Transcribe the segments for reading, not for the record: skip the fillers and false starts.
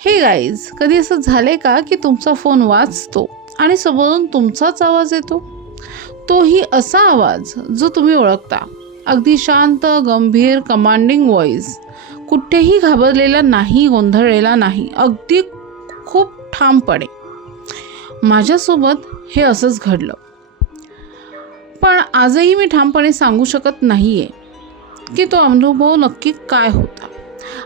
हे गाईज, कधी असं झालंय का की तुमचा फोन वाजतो आणि समोरून तुमचाच आवाज येतो? तोही असा आवाज जो तुम्ही ओळखता, अगदी शांत, गंभीर, कमांडिंग व्हॉइस, कुठेही घाबरलेला नाही, गोंधळलेला नाही, अगदी खूप ठामपणे. माझ्यासोबत हे असंच घडलं, पण आजही मी ठामपणे सांगू शकत नाहीये की तो अनुभव नक्की काय होता.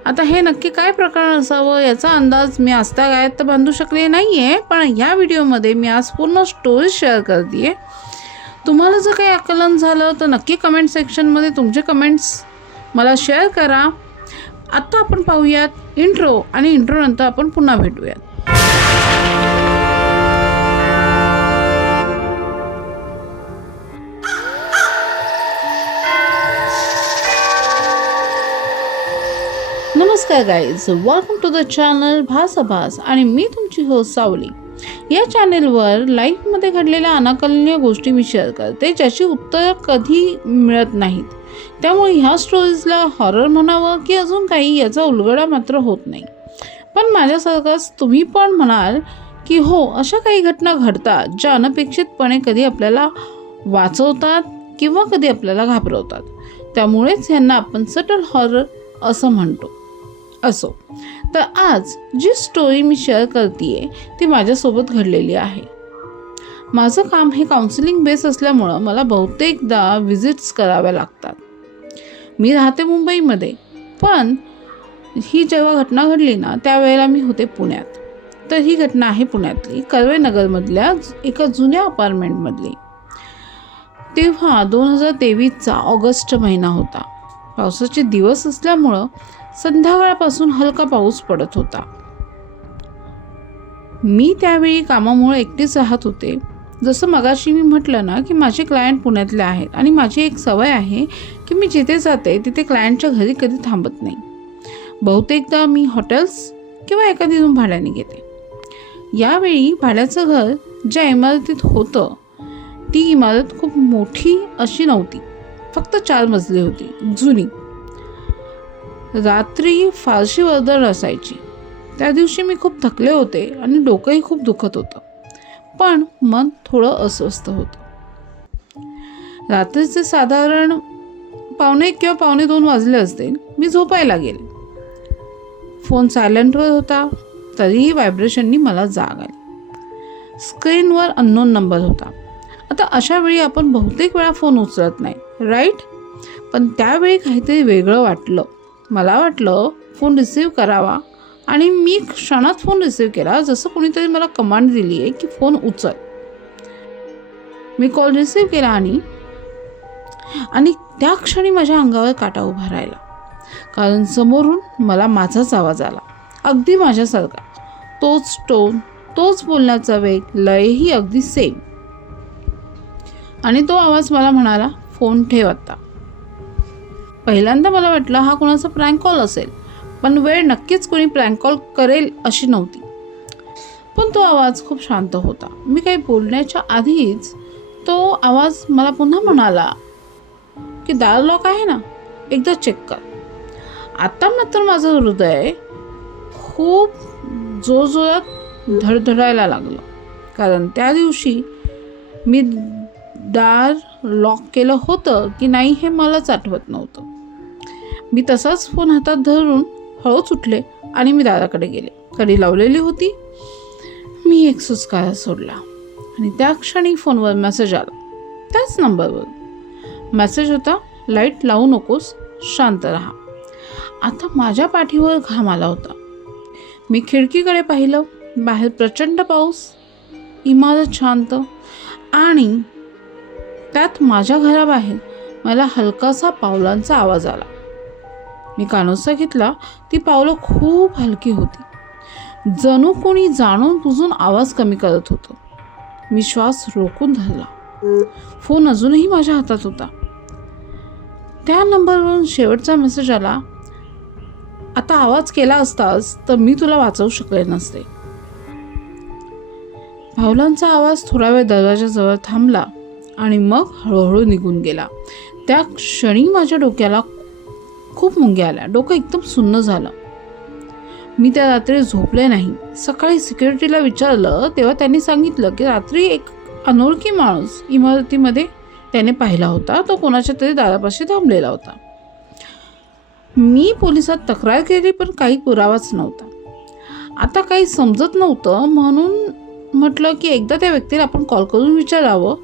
आता हे नक्की काय प्रकरण असावं याचा अंदाज मी आजतागायत तर बांधू शकले नाही आहे, पण या व्हिडिओमध्ये मी आज पूर्ण स्टोरी शेअर करते आहे. तुम्हाला जर काही आकलन झालं तर नक्की कमेंट सेक्शनमध्ये तुमचे कमेंट्स मला शेअर करा. आत्ता आपण पाहूयात इंट्रो आणि इंट्रोनंतर आपण पुन्हा भेटूयात. नमस्कार guys, welcome to the channel Bhasabhas आणि मी तुमची होस्ट सावली. या चॅनेलवर लाईफमध्ये घडलेल्या अनाकलनीय गोष्टी मी शेअर करते ज्याची उत्तरं कधी मिळत नाहीत. त्यामुळे ह्या स्टोरीजला हॉरर म्हणावं की अजून काही याचा उलगडा मात्र होत नाही. पण माझ्यासारखाच तुम्ही पण म्हणाल की हो, अशा काही घटना घडतात ज्या अनपेक्षितपणे कधी आपल्याला वाचवतात किंवा कधी आपल्याला घाबरवतात. त्यामुळेच ह्यांना आपण सटल हॉरर असं म्हणतो. असो, तर आज जी स्टोरी मी शेअर करते ती माझ्यासोबत घडलेली आहे. माझं काम हे काउन्सिलिंग बेस असल्यामुळं मला बहुतेकदा विजिट्स कराव्या लागतात. मी राहते मुंबईमध्ये, पण ही जेव्हा घटना घडली ना त्यावेळेला मी होते पुण्यात. तर ही घटना आहे पुण्यातली कर्वेनगरमधल्या एका जुन्या अपार्टमेंटमधली. तेव्हा 2023चा ऑगस्ट महिना होता. पावसाचे दिवस असल्यामुळं संध्याकाळपासून हलका पाऊस पडत होता. मी त्यावेळी कामामुळे एकटीच राहत होते. जसं मगाशी मी म्हटलं ना की माझे क्लायंट पुण्यातले आहेत आणि माझी एक सवय आहे की मी जिथे जाते तिथे क्लायंटच्या घरी कधी थांबत नाही. बहुतेकदा मी हॉटेल्स किंवा एखादी रूम भाड्याने घेते. यावेळी भाड्याचं घर ज्या इमारतीत होतं ती इमारत खूप मोठी अशी नव्हती, फक्त 4 मजली होती, जुनी. रात्री फारशी वर्दळ असायची. त्या दिवशी मी खूप थकले होते आणि डोकंही खूप दुखत होतं, पण मन थोडं अस्वस्थ होतं. रात्रीचे साधारण 1:15 किंवा 1:45 वाजले असतील. मी झोपायला गेले. फोन सायलेंटवर होता, तरीही व्हायब्रेशननी मला जाग आली. स्क्रीनवर अननोन नंबर होता. आता अशा वेळी आपण बहुतेक वेळा फोन उचलत नाही, राईट? पण त्यावेळी काहीतरी वेगळं वाटलं. मला वाटलं फोन रिसीव करावा आणि मी क्षणात फोन रिसीव केला, जसं कोणीतरी मला कमांड दिली आहे की फोन उचल. मी कॉल रिसीव केला आणि त्या क्षणी माझ्या अंगावर काटा उभा राहिला, कारण समोरून मला माझाच आवाज आला, अगदी माझ्यासारखा. तोच टोन, तोच बोलण्याचा वेग, लयही अगदी सेम. आणि तो आवाज मला म्हणाला, फोन ठेव आता. पहिल्यांदा मला वाटलं हा कोणाचा प्रँक कॉल असेल, पण वेळ नक्कीच कोणी प्रँक कॉल करेल अशी नव्हती. पण तो आवाज खूप शांत होता. मी काही बोलण्याच्या आधीच तो आवाज मला पुन्हा म्हणाला की दार लॉक आहे ना, एकदा चेक कर. आता मात्र माझं हृदय खूप जोरजोरात धडधडायला लागलं, कारण त्या दिवशी मी दार लॉक केलं होतं की नाही हे मलाच आठवत नव्हतं. मी तसाच फोन हातात धरून हळूच उठले आणि मी दाराकडे गेले. कडी लावलेली होती. मी एक सुस्कारा सोडला आणि त्या क्षणी फोनवर मेसेज आला. त्याच नंबरवर मेसेज होता, लाईट लावू नकोस, शांत राहा. आता माझ्या पाठीवर घाम आला होता. मी खिडकीकडे पाहिलं. बाहेर प्रचंड पाऊस, इमारत शांत, आणि त्यात माझ्या घराबाहेर मला हलकासा पावलांचा आवाज आला. मी कानोसा घेतला. ती पावलं खूप हलकी होती, जणू कोणी जाणून बुजून आवाज कमी करत होतं. मी श्वास रोखून धरला. फोन अजूनही माझ्या हातात होता. त्या नंबरवरून शेवटचा मेसेज आला, आता आवाज केला असतास तर मी तुला वाचवू शकले नसते. पावलांचा आवाज थोडा वेळ दरवाजाजवळ थांबला आणि मग हळूहळू निघून गेला. त्या क्षणी माझ्या डोक्याला खूप मुंग्या आल्या. डोकं एकदम सुन्न झालं. मी त्या रात्री झोपले नाही. सकाळी सिक्युरिटीला विचारलं तेव्हा त्यांनी सांगितलं की रात्री एक अनोळखी माणूस इमारतीमध्ये त्याने पाहिला होता. तो कोणाच्या तरी दारापाशी थांबलेला होता. मी पोलिसात तक्रार केली पण काही पुरावाच नव्हता. आता काही समजत नव्हतं म्हणून म्हटलं की एकदा त्या व्यक्तीला आपण कॉल करून विचारावं,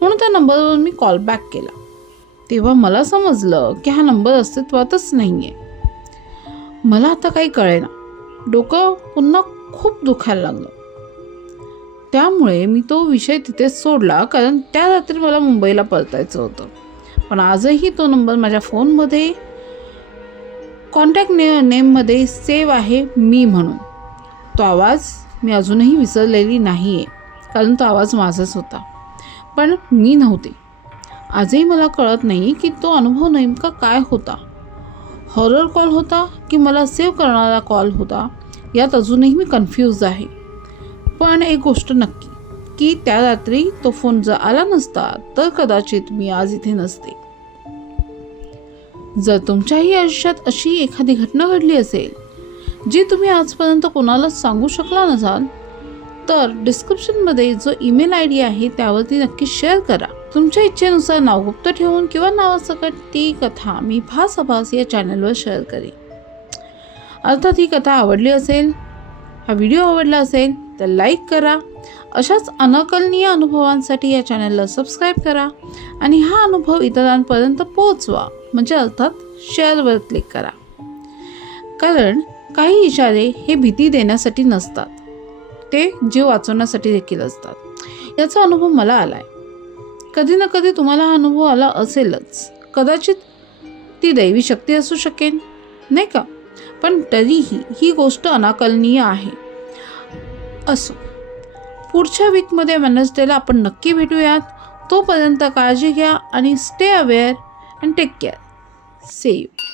म्हणून त्या नंबरवर मी कॉल बॅक केला. तेव्हा मला समजलं की हा नंबर अस्तित्वातच नाही आहे. मला आता काही कळेना. डोकं पुन्हा खूप दुखायला लागलं. त्यामुळे मी तो विषय तिथेच सोडला, कारण त्या रात्री मला मुंबईला परतायचं होतं. पण आजही तो नंबर माझ्या फोनमध्ये कॉन्टॅक्ट नेममध्ये सेव्ह आहे मी म्हणून. तो आवाज मी अजूनही विसरलेली नाही आहे, कारण तो आवाज माझाच होता, पण मी नव्हते. आजही मला कळत नाही की तो अनुभव नेमका काय होता. हॉरर कॉल होता की मला सेव्ह करणारा कॉल होता, यात अजूनही मी कन्फ्यूज आहे. पण एक गोष्ट नक्की की त्या रात्री तो फोन जर आला नसता तर कदाचित मी आज इथे नसते. जर तुमच्याही आयुष्यात अशी एखादी घटना घडली असेल जी तुम्ही आजपर्यंत कोणालाच सांगू शकला नसाल, तर डिस्क्रिप्शनमध्ये जो ईमेल ID आहे त्यावरती नक्की शेअर करा. तुमच्या इच्छेनुसार नाव गुप्त ठेवून किंवा नावासकट ती कथा मी भास या चॅनलवर शेअर करेन. अर्थात ही कथा आवडली असेल, हा व्हिडिओ आवडला असेल तर लाईक करा. अशाच अनकलनीय अनुभवांसाठी या चॅनलला सबस्क्राईब करा आणि हा अनुभव इतरांपर्यंत पोहोचवा, म्हणजे अर्थात शेअरवर क्लिक करा. कारण काही इशारे हे भीती देण्यासाठी नसतात, ते जीव वाचवण्यासाठी देखील असतात. याचा अनुभव मला आला आहे. कधी ना कधी तुम्हाला हा अनुभव आला असेलच. कदाचित ती दैवी शक्ती असू शकेल, नाही का? पण तरीही ही गोष्ट अनाकलनीय आहे. असो, पुढच्या वीकमध्ये वेडनेसडेला आपण नक्की भेटूयात. तोपर्यंत काळजी घ्या आणि stay aware and take care. See you.